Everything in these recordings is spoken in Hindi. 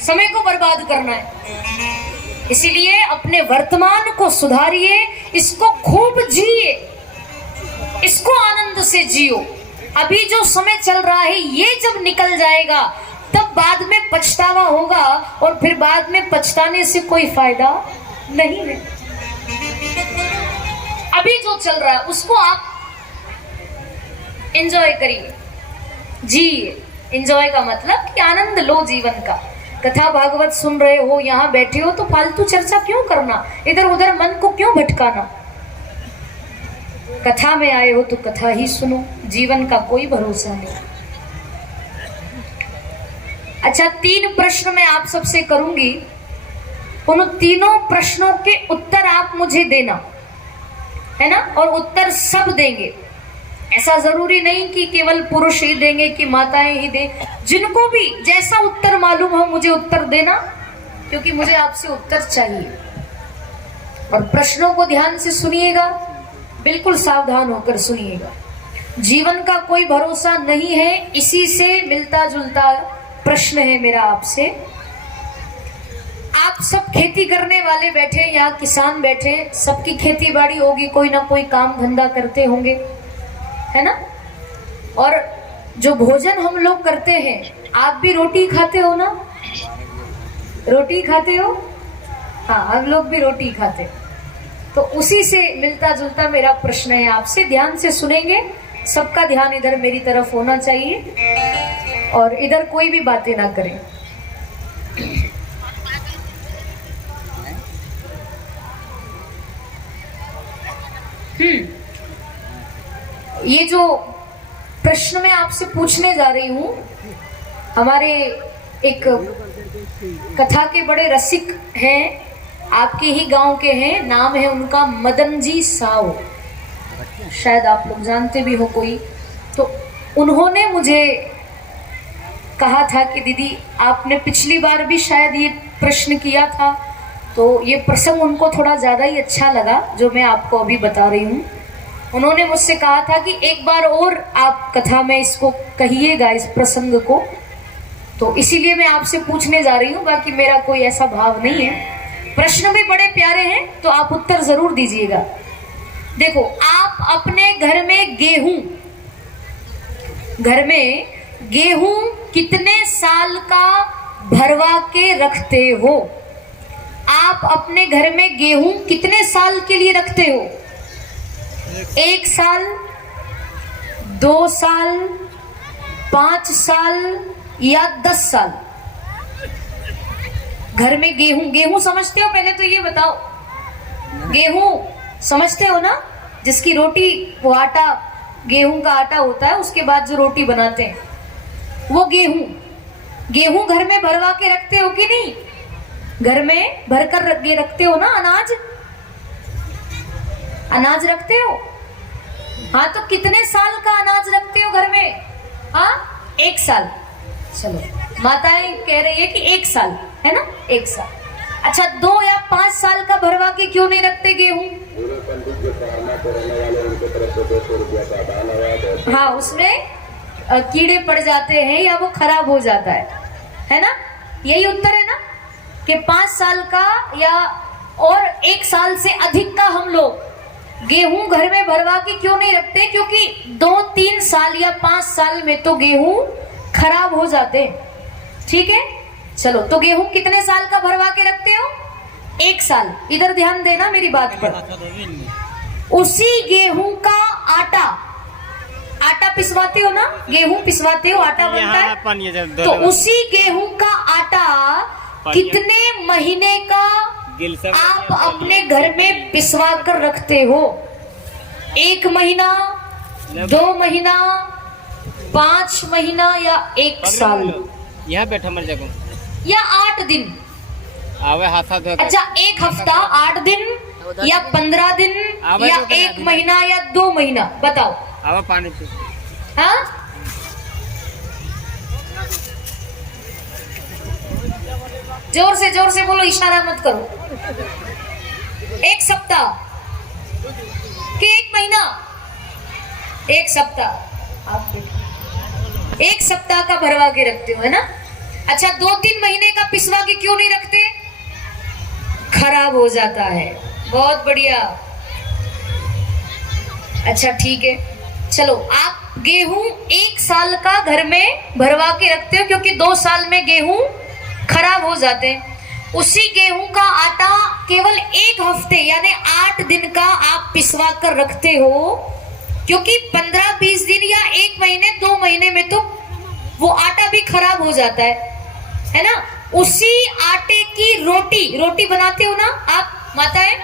समय को बर्बाद करना है। इसीलिए अपने वर्तमान को सुधारिए, इसको खूब जिए, इसको आनंद से जियो। अभी जो समय चल रहा है ये जब निकल जाएगा तब बाद में पछतावा होगा, और फिर बाद में पछताने से कोई फायदा नहीं है। अभी जो चल रहा है उसको आप एंजॉय करिए, जिए। एंजॉय का मतलब कि आनंद लो जीवन का। कथा भागवत सुन रहे हो, यहाँ बैठे हो, तो फालतू चर्चा क्यों करना, इधर उधर मन को क्यों भटकाना। कथा में आए हो तो कथा ही सुनो, जीवन का कोई भरोसा नहीं। अच्छा, 3 प्रश्न मैं आप सबसे करूंगी, उन तीनों प्रश्नों के उत्तर आप मुझे देना है ना, और उत्तर सब देंगे। ऐसा जरूरी नहीं कि केवल पुरुष ही देंगे कि माताएं ही दें, जिनको भी जैसा उत्तर मालूम हो मुझे उत्तर देना, क्योंकि मुझे आपसे उत्तर चाहिए। और प्रश्नों को ध्यान से सुनिएगा, बिल्कुल सावधान होकर सुनिएगा। जीवन का कोई भरोसा नहीं है, इसी से मिलता जुलता प्रश्न है मेरा आपसे। आप सब खेती करने वाले बैठे, यहाँ किसान बैठे, सबकी खेती बाड़ी होगी, कोई ना कोई काम धंधा करते होंगे, है ना। और जो भोजन हम लोग करते हैं, आप भी रोटी खाते हो ना, रोटी खाते हो, हाँ हम लोग भी रोटी खाते। तो उसी से मिलता जुलता मेरा प्रश्न है आपसे, ध्यान से सुनेंगे। सबका ध्यान इधर मेरी तरफ होना चाहिए और इधर कोई भी बातें ना करें। ये जो प्रश्न मैं आपसे पूछने जा रही हूं, हमारे एक कथा के बड़े रसिक हैं, आपके ही गांव के हैं, नाम है उनका मदन जी साव, शायद आप लोग जानते भी हो कोई। तो उन्होंने मुझे कहा था कि दीदी आपने पिछली बार भी शायद ये प्रश्न किया था, तो ये प्रसंग उनको थोड़ा ज़्यादा ही अच्छा लगा जो मैं आपको अभी बता रही हूँ। उन्होंने मुझसे कहा था कि एक बार और आप कथा में इसको कहिएगा, इस प्रसंग को। तो इसीलिए मैं आपसे पूछने जा रही हूँ, बाकी मेरा कोई ऐसा भाव नहीं है। प्रश्न भी बड़े प्यारे हैं, तो आप उत्तर जरूर दीजिएगा। देखो, आप अपने घर में गेहूं कितने साल का भरवा के रखते हो? आप अपने घर में गेहूं कितने साल के लिए रखते हो? 1 साल, 2 साल, 5 साल या 10 साल? घर में गेहूं समझते हो? पहले तो ये बताओ, गेहूं समझते हो ना, जिसकी रोटी, वो आटा, गेहूं का आटा होता है, उसके बाद जो रोटी बनाते हैं वो गेहूं घर में भरवा के रखते हो कि नहीं? घर में भरकर रखते हो ना, अनाज रखते हो। हाँ, तो कितने साल का अनाज रखते हो घर में? हाँ, 1 साल। चलो, माताएं कह रही है कि 1 साल है ना, 1 साल। अच्छा, 2 या 5 साल का भरवा के क्यों नहीं रखते गेहूं? हाँ, उसमें कीड़े पड़ जाते हैं या वो खराब हो जाता है ना। यही उत्तर है ना कि 5 साल का या और 1 साल से अधिक का हम लोग गेहूं घर में भरवा के क्यों नहीं रखते? क्योंकि 2-3 साल या 5 साल में तो गेहूं खराब हो जाते हैं। ठीक है, चलो, तो गेहूं कितने साल का भरवा के रखते हो? 1 साल। इधर ध्यान देना मेरी बात पर। उसी गेहूं का आटा पिसवाते हो ना, गेहूं पिसवाते हो, आटा बनता है। तो उसी गेहूं का आटा कितने महीने का आप अपने घर में पिसवा कर रखते हो? 1 महीना, 2 महीना, 5 महीना या 1 साल? यहाँ बैठा मर जाऊँ या 8 दिन? अच्छा, 1 हफ्ता, 8 दिन या 15 दिन या 1 महीना या 2 महीना? बताओ। आवा पानी पी। हाँ, जोर से बोलो, इशारा मत करो। 1 सप्ताह कि 1 महीना? 1 सप्ताह। आप 1 सप्ताह का भरवा के रखते हो, है ना। अच्छा 2-3 महीने का पिसवा के क्यों नहीं रखते? खराब हो जाता है। बहुत बढ़िया। अच्छा ठीक है, चलो आप गेहूं 1 साल का घर में भरवा के रखते हो क्योंकि 2 साल में गेहूं खराब हो जाते हैं। उसी गेहूं का आटा केवल 1 हफ्ते यानी 8 दिन का आप पिसवा कर रखते हो क्योंकि 15-20 दिन या 1 महीने 2 महीने में तो वो आटा भी खराब हो जाता है ना। उसी आटे की रोटी बनाते हो ना आप माताएं,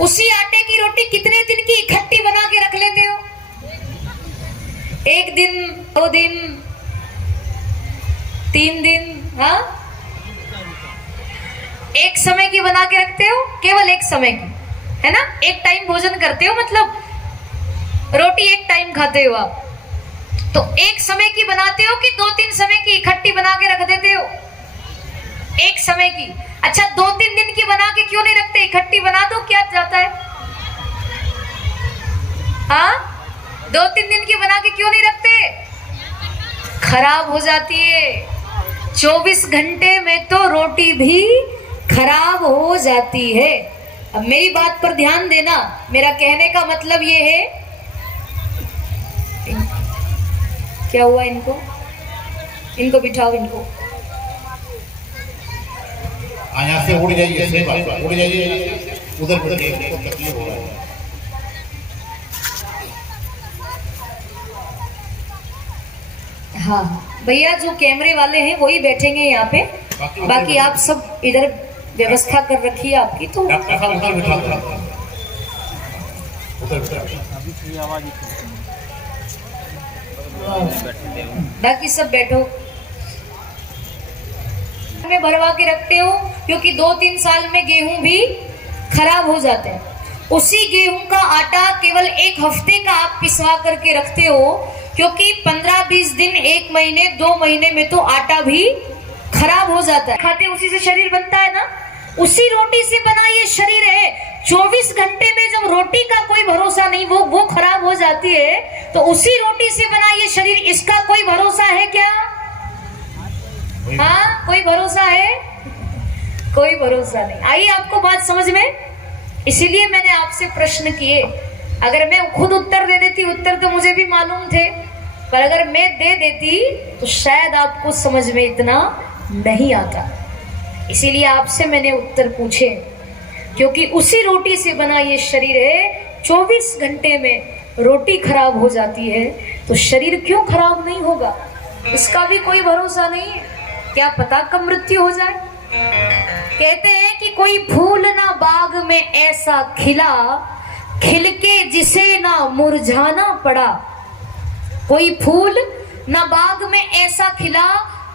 उसी आटे की रोटी कितने दिन की इकट्ठी बना के रख लेते हो? 1 दिन, 2 दिन, 3 दिन, हाँ? एक समय की बना के रखते हो, केवल एक समय की, है ना। एक टाइम भोजन करते हो, मतलब रोटी एक टाइम खाते हो आप, तो एक समय की बनाते हो कि 2-3 समय की इकट्ठी बना के रख देते हो? एक समय की। अच्छा 2-3 दिन की बना के क्यों नहीं रखते? इकट्ठी बना दो, क्या जाता है? हाँ, 2-3 दिन की बना के क्यों नहीं रखते? खराब हो जाती है। 24 घंटे में तो रोटी भी खराब हो जाती है। अब मेरी बात पर ध्यान देना, मेरा कहने का मतलब ये है, क्या हुआ इनको बिठाओ, इनको यहाँ से उड़ जाइए, उड़ जाइए उधर, तकलीफ हो रहा है। हाँ भैया, जो कैमरे वाले हैं वही बैठेंगे यहाँ पे, बाकी आप सब इधर व्यवस्था कर रखी है आपकी। तो डॉक्टर साहब उधर बिठा दो, उधर बाकी सब बैठो। में भरवा के रखते हो क्योंकि 2-3 साल में गेहूं भी खराब हो जाते हैं। उसी गेहूं का आटा केवल 1 हफ्ते का आप पिसवा करके रखते हो क्योंकि 15-20 दिन, 1 महीने, 2 महीने में तो आटा भी खराब हो जाता है। खाते उसी से शरीर बनता है ना, उसी रोटी से बना ये शरीर है। 24 घंटे में जब रोटी का कोई भरोसा नहीं, वो खराब हो जाती है, तो उसी रोटी से बना ये शरीर, इसका कोई भरोसा है क्या? हाँ, कोई भरोसा है? कोई भरोसा नहीं। आइए आपको बात समझ में, इसीलिए मैंने आपसे प्रश्न किए। अगर मैं खुद उत्तर दे देती, उत्तर तो मुझे भी मालूम थे, पर अगर मैं दे देती तो शायद आपको समझ में इतना नहीं आता। इसीलिए आपसे मैंने उत्तर पूछे, क्योंकि उसी रोटी से बना ये शरीर है। 24 घंटे में रोटी खराब हो जाती है तो शरीर क्यों खराब नहीं होगा? इसका भी कोई भरोसा नहीं है। क्या पता कब मृत्यु हो जाए। कहते हैं कि कोई फूल ना बाग में ऐसा खिला, खिल के जिसे ना मुरझाना पड़ा। कोई फूल ना बाग में ऐसा खिला,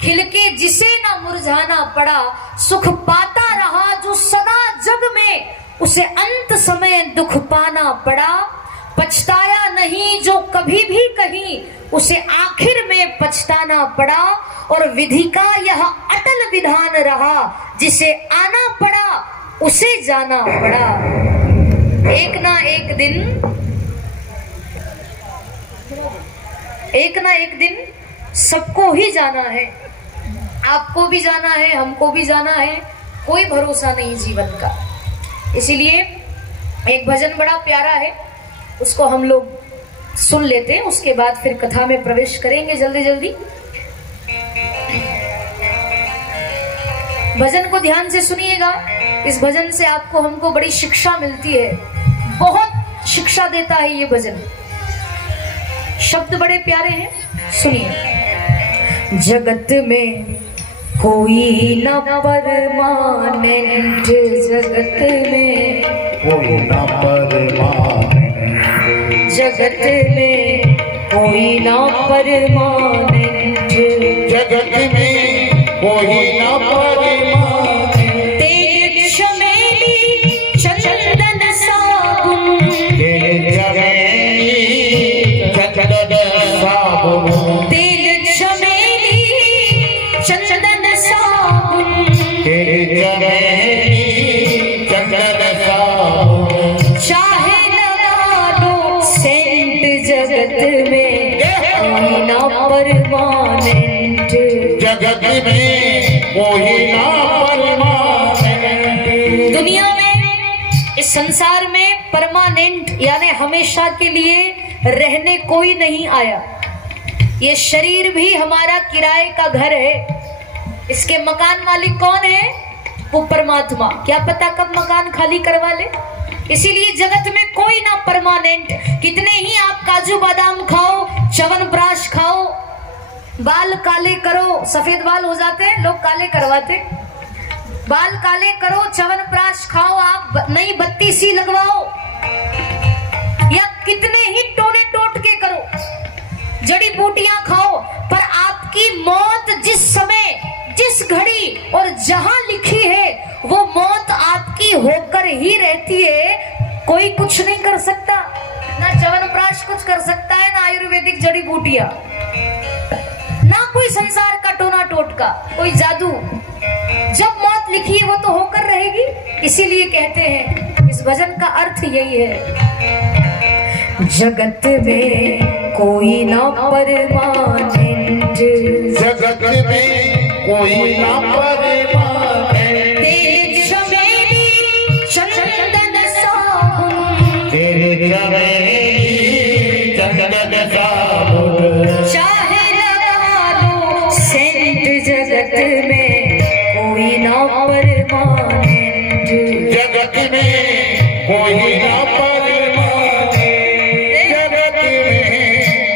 खिल के जिसे ना मुरझाना पड़ा। सुख पाता रहा जो सदा जग में, उसे अंत समय दुख पाना पड़ा। पछताया नहीं जो कभी भी कहीं, उसे आखिर में पछताना पड़ा। और विधि का यह अटल विधान रहा, जिसे आना पड़ा उसे जाना पड़ा। एक ना एक दिन सबको ही जाना है। आपको भी जाना है, हमको भी जाना है, कोई भरोसा नहीं जीवन का। इसीलिए एक भजन बड़ा प्यारा है, उसको हम लोग सुन लेते हैं, उसके बाद फिर कथा में प्रवेश करेंगे जल्दी जल्दी। भजन को ध्यान से सुनिएगा। इस भजन से आपको हमको बड़ी शिक्षा मिलती है, बहुत शिक्षा देता है ये भजन। शब्द बड़े प्यारे हैं, सुनिए। जगत में कोई न परमानेंट, जगत में कोई न परमानेंट, जगत में कोई न परमानेंट, जगत में कोई न परमानेंट। तेल चमेली चंदन साबुन, तेल चमेली चंदन साबुन, तेल चमेली चंदन साबुन, तेल चमेली चंदन साबुन। चाहे लगा लो सेंट, जगत में कोई न परमानेंट, जगत में कोई ना परमानेंट। दुनिया में, इस संसार में परमानेंट यानी हमेशा के लिए रहने कोई नहीं आया। ये शरीर भी हमारा किराए का घर है। इसके मकान मालिक कौन है? वो परमात्मा। क्या पता कब मकान खाली करवा ले। इसीलिए जगत में कोई ना परमानेंट। कितने ही आप काजू बादाम खाओ, च्यवनप्राश खाओ, बाल काले करो, सफेद बाल हो जाते हैं, लोग काले करवाते। बाल काले करो, च्यवनप्राश खाओ, आप नई बत्ती सी लगवाओ, या कितने ही टोने टोट के करो, जड़ी बूटियां खाओ, पर आपकी मौत जिस समय, जिस घड़ी और जहां लिखी है वो मौत आपकी होकर ही रहती है। कोई कुछ नहीं कर सकता, ना च्यवनप्राश कुछ कर सकता है, ना आयुर्वेदिक जड़ी बूटियां, ना कोई संसार का टोना टोटका, कोई जादू। जब मौत लिखी है वो तो होकर रहेगी। इसीलिए कहते हैं, इस भजन का अर्थ यही है, जगत में कोई ना परमानेंट, जगत में कोई ना परमानेंट। तेरे चमेली चंदन साबुन, तेरे चमेली चंदन साबुन, चाहे लगा लो सेंट, जगत में कोई ना परमानेंट, जगत में कोई ना परमानेंट, जगत में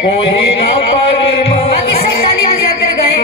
कोई ना परमानेंट। बाकी सब ताली बजाकर गए।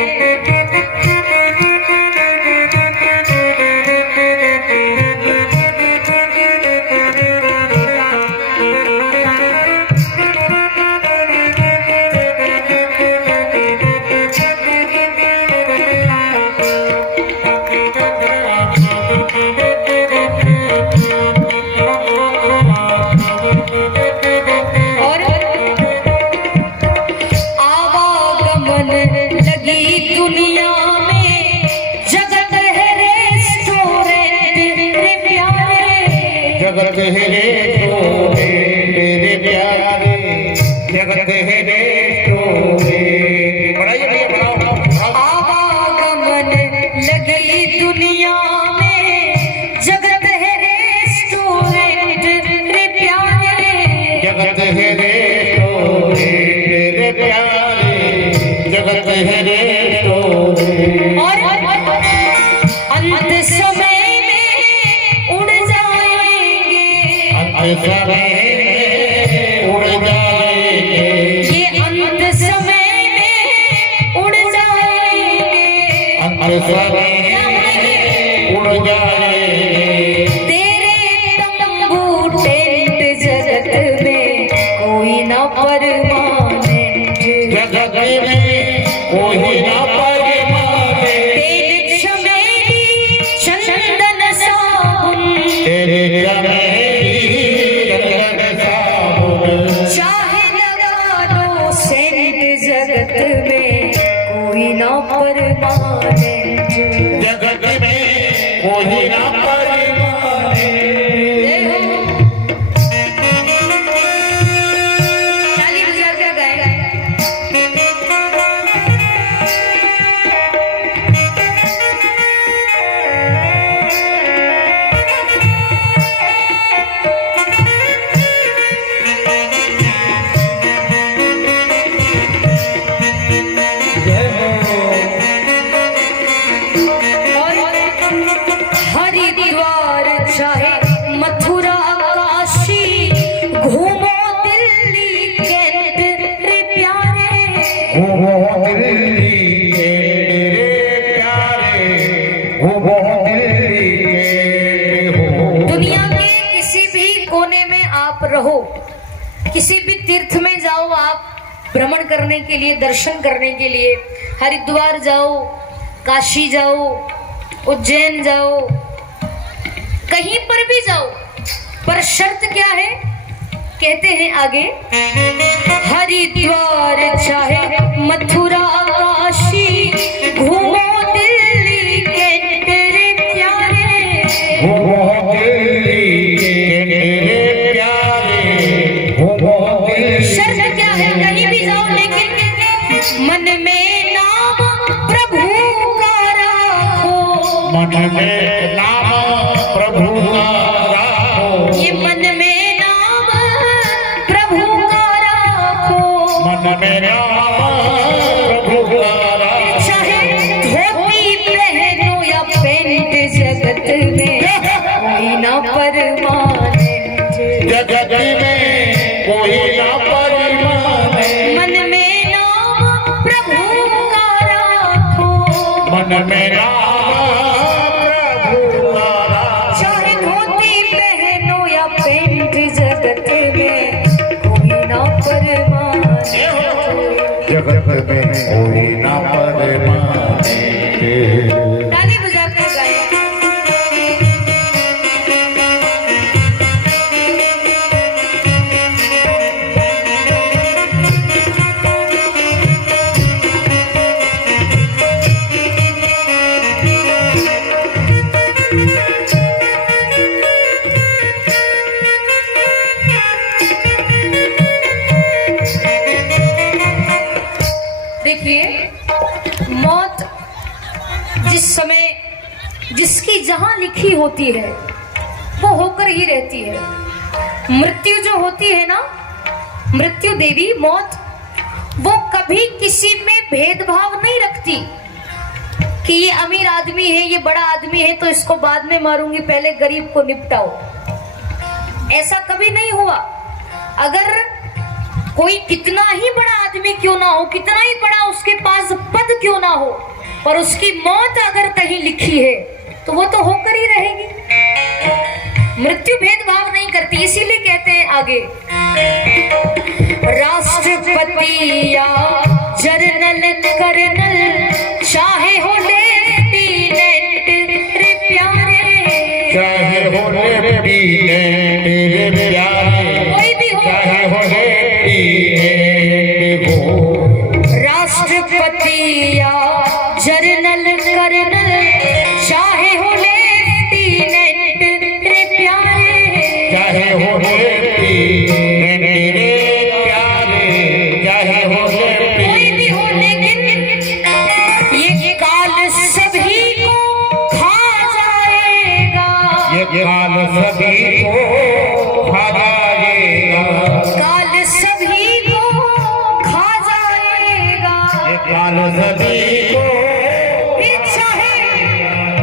जगत है रे मेरे प्यारे, जगत है रे बढ़ाइए भैया, बढ़ाओ। आवागमन लगी दुनिया में, जगत है रेस्टोरेंट रे प्यारे, जगत है रे मेरे प्यारे, जगत है रे और अंत समय में उड़ जाएंगे, समय उड़ जाएंगे, ये अंत समय में उड़ जाएंगे, समय उड़ जाएंगे। तेरे तंबू टेंट, जगत में कोई ना परमानेंट, जगत में कोई ना परमानेंट। तेरे चमेली चंदन साबुन, तेरे चमेली चंदन साबुन, चाहे लगा लो सेंट, जगत में कोई ना परमानेंट, जगत में कोई ना परमानेंट। ताली बजाकर गाएं। हरिद्वार चाहे मथुरा काशी, घूमो दिल्ली कैंट रे प्यारे, वो दिल्ली के तेरे प्यारे, वो दिल्ली के हो। दुनिया के किसी भी कोने में आप रहो, किसी भी तीर्थ में जाओ, आप भ्रमण करने के लिए, दर्शन करने के लिए, हरिद्वार जाओ, काशी जाओ, उज्जैन जाओ, कहीं पर भी जाओ, पर शर्त क्या है? कहते हैं आगे, हरिद्वार चाहे मथुरा काशी, घूमो दिल्ली के तेरे प्यारे, वो दिल्ली के तेरे प्यारे, वो दिल्ली। शर्त क्या है? कहीं भी जाओ, लेकिन मन में नाम प्रभु का मन में नाम प्रभु का राखो, ये मन में नाम प्रभु का राखो, मन में नाम प्रभु का राखो। चाहे धोती पहनो या पेंट जगत में कोई ना परमानेंट, जगत में कोई ना परमानेंट, मन में नाम प्रभु का राखो, मन में नाम प्रभु का राखो। चाहे धोती पहनो या पेंट जगत में कोई ना परमानेंट, जगत में कोई ना परमानेंट। ताली बजा के गाएं। देखिए, मौत जिस समय जिसकी जहां लिखी होती है वो होकर ही रहती है। मृत्यु जो होती है ना, मृत्यु देवी मौत, वो कभी किसी में भेदभाव नहीं रखती कि ये अमीर आदमी है, ये बड़ा आदमी है तो इसको बाद में मारूंगी, पहले गरीब को निपटाओ। ऐसा कभी नहीं हुआ। अगर कोई कितना ही बड़ा आदमी क्यों ना हो, कितना ही बड़ा उसके पास पद क्यों ना हो, और उसकी मौत अगर कहीं लिखी है तो वो तो होकर ही रहेगी। मृत्यु भेदभाव नहीं करती, इसीलिए कहते हैं आगे, राष्ट्रपति या जर्नल कर्नल चाहे हो लेफ्टिनेंट रे प्यारे, चाहे हो लेफ्टिनेंट रे प्यारे, कोई भी हो, चाहे हो लेफ्टिनेंट हो, राष्ट्रपति या जर्नल कर्नल चाहे हो लेफ्टिनेंट रे प्यारे, चाहे हो लेफ्टिनेंट रे प्यारे, चाहे हो कोई भी हो, लेकिन ये काल सभी को खा जाएगा, ये काल सभी को खा जाएगा, काल सभी को खा जाएगा। ये काल सभी को फिर चाहे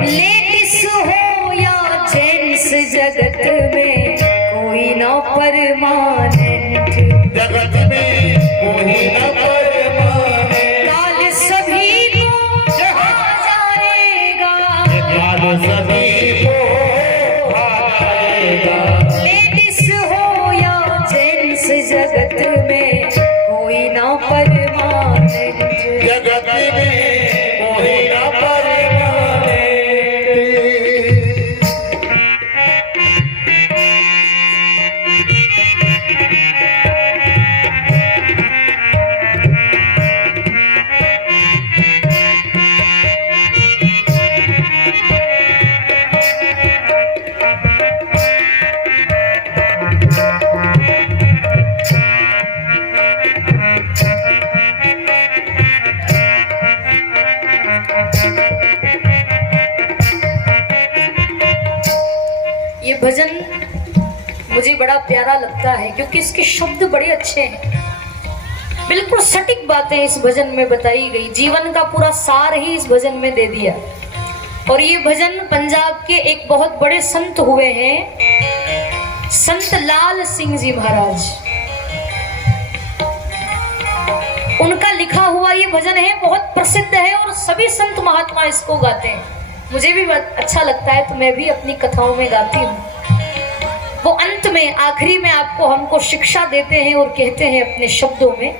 लेडीज हो या जेंट्स, जगत में कोई ना परमानेंट, जगत में कोई न परमानेंट, काल सभी को खा जाएगा, ये काल सभी को खा जाएगा, लेडीज हो या जेंट्स, जगत में कोई ना परमानेंट। जगत में कोई न परमानेंट। ये भजन मुझे बड़ा प्यारा लगता है क्योंकि इसके शब्द बड़े अच्छे हैं, बिल्कुल सटीक बातें इस भजन में बताई गई, जीवन का पूरा सार ही इस भजन में दे दिया। और ये भजन पंजाब के एक बहुत बड़े संत हुए हैं, संत लाल सिंह जी महाराज, उनका लिखा हुआ ये भजन है, बहुत प्रसिद्ध है और सभी संत महात्मा इसको गाते हैं। मुझे भी अच्छा लगता है तो मैं भी अपनी कथाओं में गाती हूँ। वो अंत में आखिरी में आपको हमको शिक्षा देते हैं और कहते हैं अपने शब्दों में,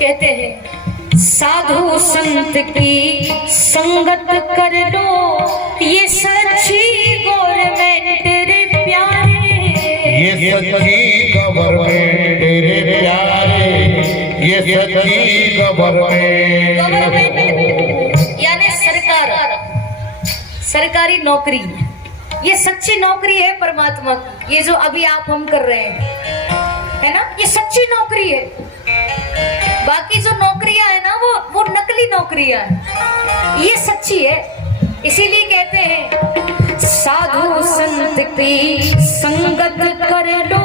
कहते हैं साधु संत की संगत कर लो, ये सच्ची गवर्नमेंट रे प्यारे, ये सच्ची गवर्नमेंट रे प्यारे, ये सच्ची गवर्नमेंट यानी सरकार, सरकारी नौकरी, ये सच्ची नौकरी है परमात्मा की। ये जो अभी आप हम कर रहे हैं, है ना, ये सच्ची नौकरी है। बाकी जो नौकरियां है ना वो नकली नौकरियां हैं। ये सच्ची है, इसीलिए कहते हैं साधु संत की संगत कर लो,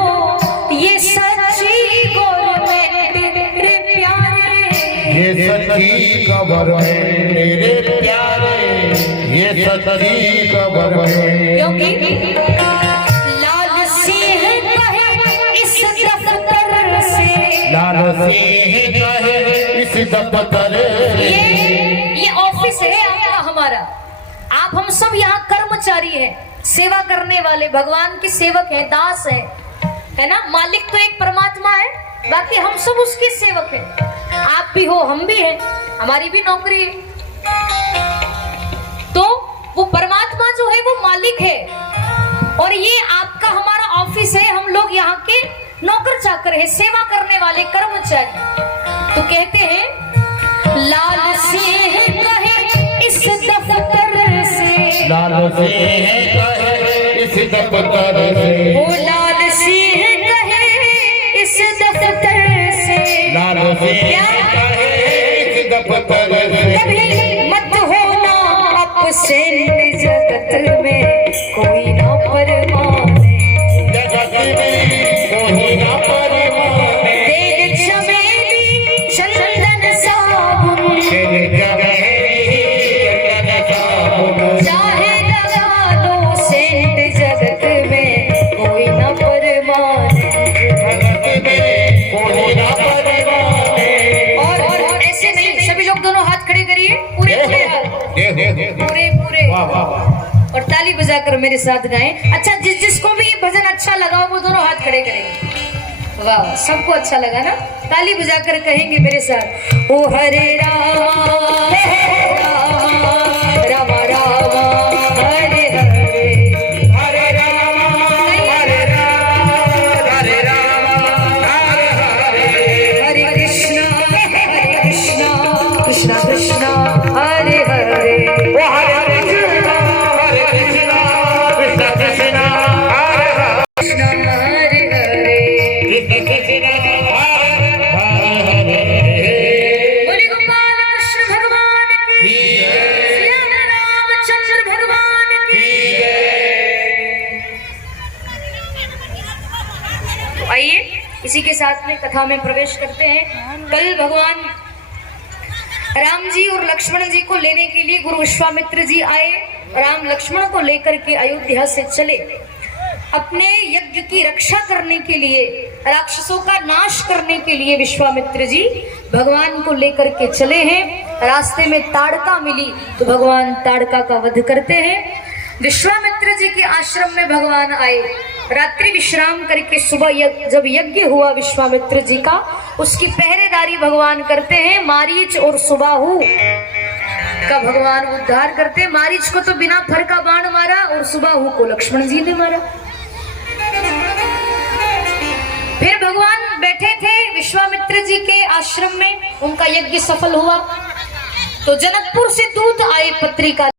ये सच्ची गवर्नमेंट मेरे प्यारे, ये सच्ची गवर्नमेंट मेरे प्यारे, ये सच्ची गवर्नमेंट। क्योंकि लाल सिंह कहे इस दफ्तर से, लाल सिंह कहे इस दफ्तर से, ये ऑफिस है आपका हमारा, आप हम सब यहाँ कर्मचारी हैं, सेवा करने वाले, भगवान के सेवक हैं, दास हैं, है ना। मालिक तो एक परमात्मा है, बाकी हम सब उसके सेवक हैं। आप भी हो, हम भी हैं, हमारी भी नौकरी है। तो वो परमात्मा जो है वो मालिक है, और ये आपका हमारा ऑफिस है, हम लोग यहाँ के नौकर चाकर है, सेवा करने वाले कर्मचारी। तो कहते हैं लाल सिंह कहे इस दफ्तर से, लाल सिंह कहे इस दफ्तर से, ओ लाल सिंह कहे इस दफ्तर से, लाल सिंह कहे इस दफ्तर से, कभी मत होना अपसेंट जगत में कोई ना परमाने, जगत में कोई ना परमाने, तेल चमेली चंदन साबुन, चाहे लगा दो सेंट जगत में कोई ना परमाने। और ऐसे नहीं, सभी लोग दोनों हाथ खड़े करिए, पूरे पूरे हाथ, पूरे पूरे, और ताली बजाकर मेरे साथ गाएं। अच्छा, जिसको भी ये भजन अच्छा लगा वो दोनों हाथ खड़े करेंगे। वाह, सबको अच्छा लगा ना, ताली बजाकर कहेंगे मेरे साथ, ओ हरे रामा रामा रामा हरे हरे, हरे राम हरे राम हरे राम हरे हरे, हरे कृष्णा कृष्णा कृष्णा हरे हरे, ओ हरे कृष्णा कृष्ण कृष्ण हरे हरे, कृष्णा हरे हरे। बोले गोपाल कृष्ण भगवान की, श्याम रामचंद्र भगवान की। तो आइए इसी के साथ में कथा में प्रवेश करते हैं। कल भगवान राम जी और लक्ष्मण जी को लेने के लिए गुरु विश्वामित्र जी आए। राम लक्ष्मण को लेकर के अयोध्या से चले, अपने यज्ञ की रक्षा करने के लिए, राक्षसों का नाश करने के लिए विश्वामित्र जी भगवान को लेकर के चले हैं। रास्ते में ताड़का मिली तो भगवान ताड़का का वध करते हैं। विश्वामित्र जी के आश्रम में भगवान आए, रात्रि विश्राम करके सुबह जब यज्ञ हुआ विश्वामित्र जी का, उसकी पहरेदारी भगवान करते हैं। मारीच और सुबाहु का भगवान उद्धार करते हैं। मारीच को तो बिना फर का बाण मारा और सुबाहु को लक्ष्मण जी ने मारा। फिर भगवान बैठे थे विश्वामित्र जी के आश्रम में, उनका यज्ञ सफल हुआ तो जनकपुर से दूत आए पत्रिका